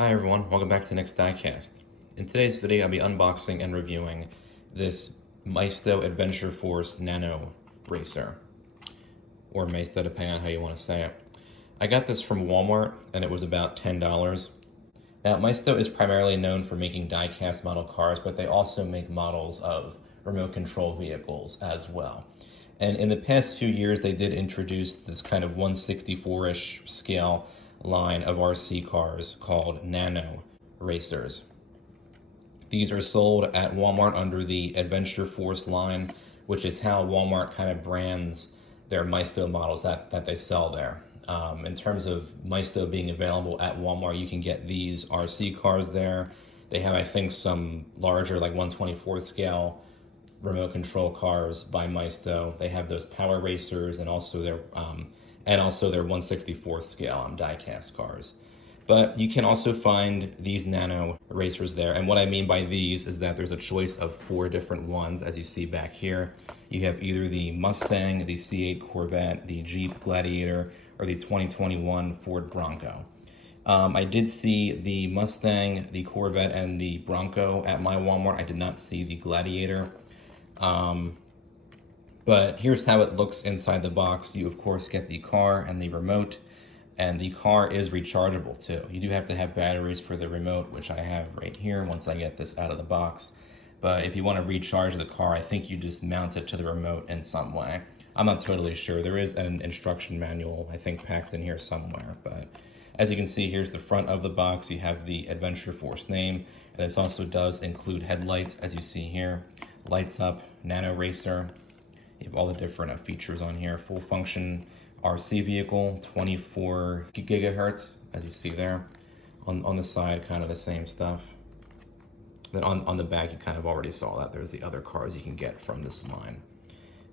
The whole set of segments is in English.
Hi everyone, welcome back to the next diecast. In today's video, I'll be unboxing and reviewing this Maisto Adventure Force Nano Racer, or Maisto depending on how you want to say it. I got this from Walmart and it was about $10. Now, Maisto is primarily known for making diecast model cars, but they also make models of remote control vehicles as well. And in the past few years, they did introduce this kind of 1/64-ish scale line of RC cars called Nano Racers. These are sold at Walmart under the Adventure Force line, which is how Walmart kind of brands their Maisto models that they sell there. In terms of Maisto being available at Walmart, you can get these RC cars there. They have, I think, some larger, like 1/24 scale remote control cars by Maisto. They have those power racers and also their 1/64 scale diecast cars. But you can also find these Nano racers there. And what I mean by these is that there's a choice of 4 different ones, as you see back here. You have either the Mustang, the C8 Corvette, the Jeep Gladiator, or the 2021 Ford Bronco. I did see the Mustang, the Corvette, and the Bronco at my Walmart. I did not see the Gladiator. But here's how it looks inside the box. You, of course, get the car and the remote, and the car is rechargeable too. You do have to have batteries for the remote, which I have right here once I get this out of the box. But if you want to recharge the car, I think you just mount it to the remote in some way. I'm not totally sure. There is an instruction manual, I think, packed in here somewhere. But as you can see, here's the front of the box. You have the Adventure Force name, and this also does include headlights, as you see here. Lights up, Nano Racer. You have all the different features on here. Full function RC vehicle, 24 gigahertz, as you see there. On the side, kind of the same stuff. Then on the back, you kind of already saw that. There's the other cars you can get from this line.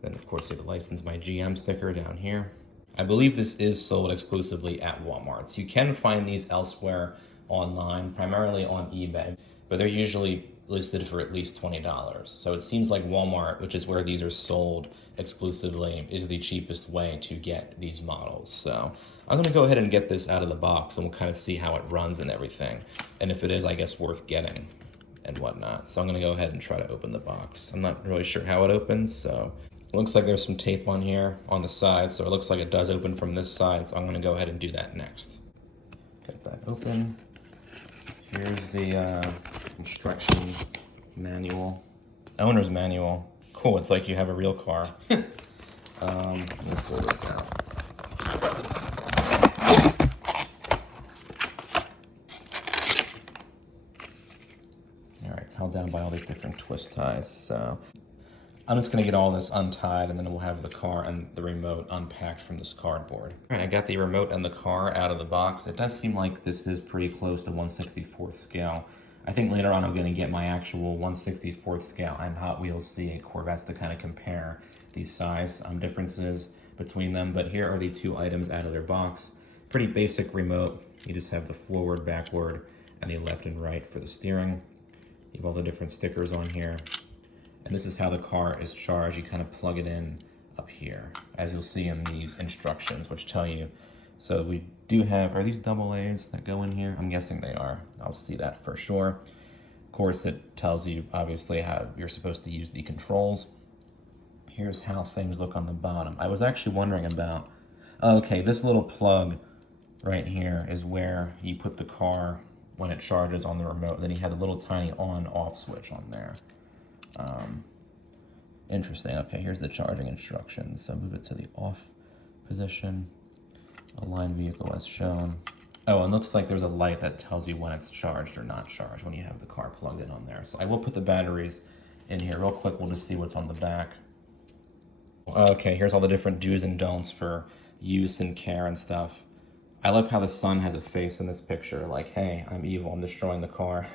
Then, of course, you have the License by GM sticker down here. I believe this is sold exclusively at Walmart. So you can find these elsewhere online, primarily on eBay, but they're usually listed for at least $20. So it seems like Walmart, which is where these are sold exclusively, is the cheapest way to get these models. So I'm gonna go ahead and get this out of the box and we'll kind of see how it runs and everything. And if it is, I guess, worth getting and whatnot. So I'm gonna go ahead and try to open the box. I'm not really sure how it opens, so it looks like there's some tape on here on the side, so it looks like it does open from this side, so I'm gonna go ahead and do that next. Get that open. Here's the instruction manual, owner's manual. Cool, it's like you have a real car. Let me pull this out. All right, it's held down by all these different twist ties. So I'm just gonna get all this untied and then we'll have the car and the remote unpacked from this cardboard. All right, I got the remote and the car out of the box. It does seem like this is pretty close to 1/64 scale. I think later on I'm gonna get my actual 1/64 scale and Hot Wheels C8 Corvettes to kind of compare these size differences between them. But here are the 2 items out of their box. Pretty basic remote. You just have the forward, backward, and the left and right for the steering. You have all the different stickers on here. And this is how the car is charged. You kind of plug it in up here, as you'll see in these instructions, which tell you. So we do have, are these double A's that go in here? I'm guessing they are. I'll see that for sure. Of course, it tells you, obviously, how you're supposed to use the controls. Here's how things look on the bottom. I was actually wondering about, okay, this little plug right here is where you put the car when it charges on the remote. Then you had a little tiny on-off switch on there. Interesting. Okay, here's the charging instructions. So move it to the off position. Align vehicle as shown. Oh, and looks like there's a light that tells you when it's charged or not charged when you have the car plugged in on there. So I will put the batteries in here real quick. We'll just see what's on the back. Okay, here's all the different do's and don'ts for use and care and stuff. I love how the sun has a face in this picture. Like, hey, I'm evil. I'm destroying the car.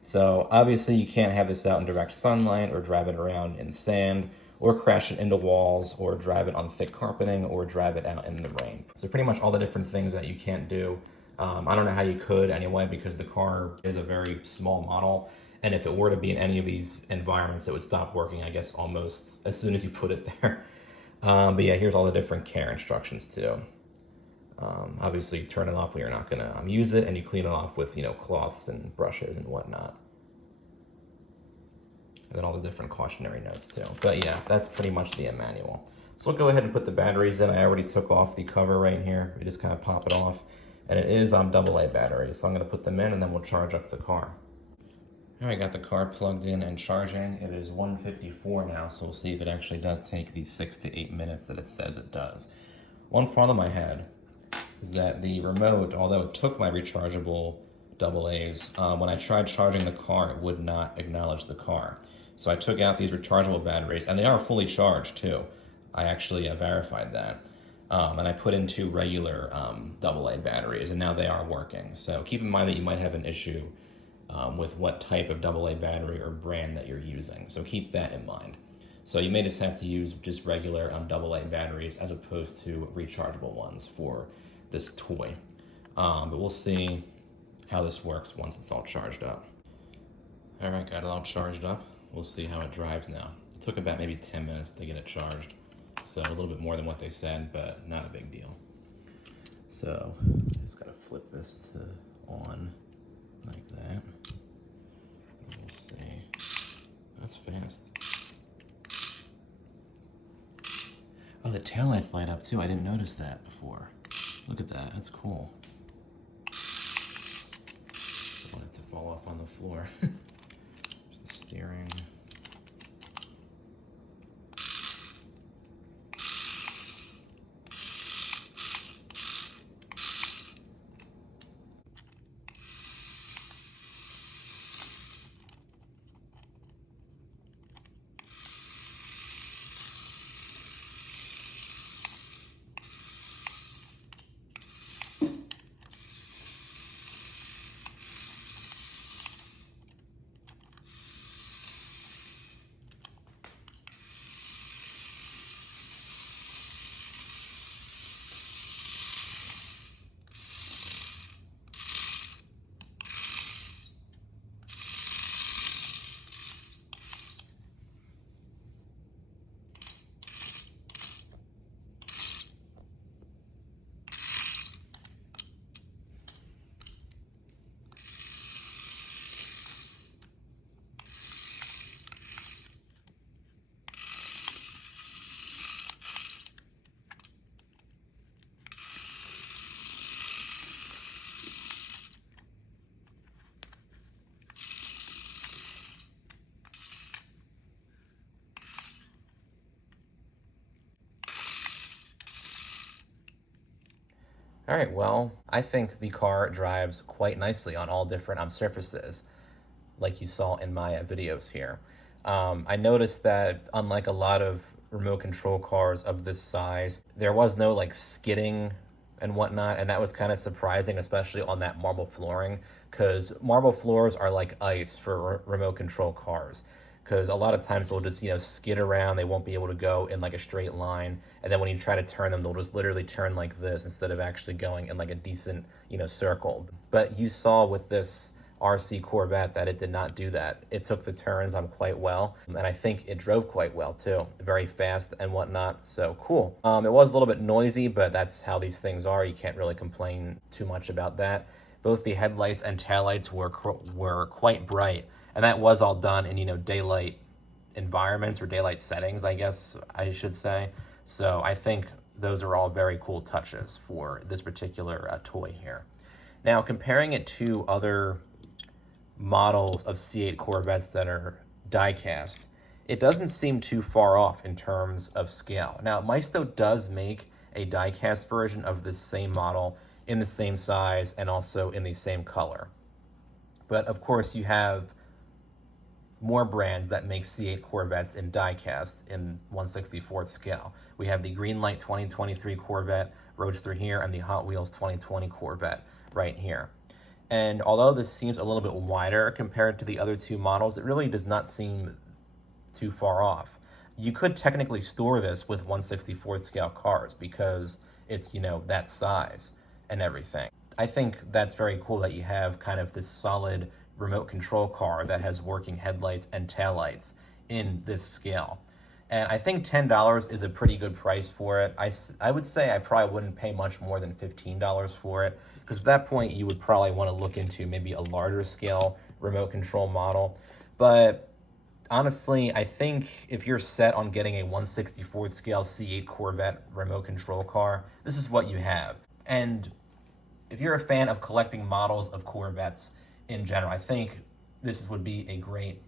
So obviously you can't have this out in direct sunlight or drive it around in sand or crash it into walls or drive it on thick carpeting or drive it out in the rain. So pretty much all the different things that you can't do. I don't know how you could anyway, because the car is a very small model. And if it were to be in any of these environments, it would stop working, I guess, almost as soon as you put it there. But yeah, here's all the different care instructions too. Obviously, turn it off when you're not going to use it, and you clean it off with, cloths and brushes and whatnot. And then all the different cautionary notes too. But yeah, that's pretty much the manual. So we'll go ahead and put the batteries in. I already took off the cover right here. We just kind of pop it off. And it is on AA batteries. So I'm going to put them in and then we'll charge up the car. All right, got the car plugged in and charging. It is 1:54 now, so we'll see if it actually does take the 6 to 8 minutes that it says it does. One problem I had is that the remote, although it took my rechargeable AA's, when I tried charging the car, it would not acknowledge the car. So I took out these rechargeable batteries, and they are fully charged too. I actually verified that. And I put in 2 regular AA batteries, and now they are working. So keep in mind that you might have an issue with what type of AA battery or brand that you're using. So keep that in mind. So you may just have to use just regular AA batteries as opposed to rechargeable ones for this toy. But we'll see how this works once it's all charged up. All right, got it all charged up. We'll see how it drives now. It took about maybe 10 minutes to get it charged. So a little bit more than what they said, but not a big deal. So just gotta flip this to on like that. We'll see. That's fast. Oh, the taillights light up too. I didn't notice that before. Look at that. That's cool. I want it to fall off on the floor. There's the steering. All right, well, I think the car drives quite nicely on all different surfaces, like you saw in my videos here. I noticed that unlike a lot of remote control cars of this size, there was no like skidding and whatnot, and that was kind of surprising, especially on that marble flooring, because marble floors are like ice for remote control cars. Because a lot of times they'll just, skid around. They won't be able to go in like a straight line. And then when you try to turn them, they'll just literally turn like this instead of actually going in like a decent, circle. But you saw with this RC Corvette that it did not do that. It took the turns on quite well. And I think it drove quite well too. Very fast and whatnot. So cool. It was a little bit noisy, but that's how these things are. You can't really complain too much about that. Both the headlights and taillights were quite bright. And that was all done in, daylight environments or daylight settings, I guess I should say. So I think those are all very cool touches for this particular toy here. Now, comparing it to other models of C8 Corvettes that are die-cast, it doesn't seem too far off in terms of scale. Now, Maisto does make a die-cast version of this same model in the same size and also in the same color. But of course, you have more brands that make C8 Corvettes in die-cast in 1/64th scale. We have the Greenlight 2023 Corvette Roadster here and the Hot Wheels 2020 Corvette right here. And although this seems a little bit wider compared to the other two models, it really does not seem too far off. You could technically store this with 1/64th scale cars because it's, that size and everything. I think that's very cool that you have kind of this solid remote control car that has working headlights and taillights in this scale. And I think $10 is a pretty good price for it. I would say I probably wouldn't pay much more than $15 for it, because at that point you would probably want to look into maybe a larger scale remote control model. But honestly, I think if you're set on getting a 1/64 scale C8 Corvette remote control car, this is what you have. And if you're a fan of collecting models of Corvettes in general, I think this would be a great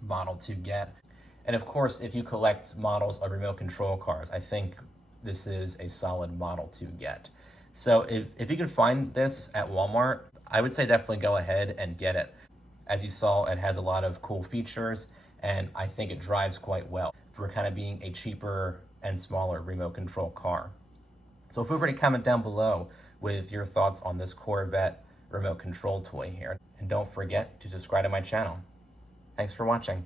model to get. And of course, if you collect models of remote control cars, I think this is a solid model to get. So if you can find this at Walmart, I would say definitely go ahead and get it. As you saw, it has a lot of cool features, and I think it drives quite well for kind of being a cheaper and smaller remote control car. So feel free to comment down below with your thoughts on this Corvette remote control toy here. And don't forget to subscribe to my channel. Thanks for watching.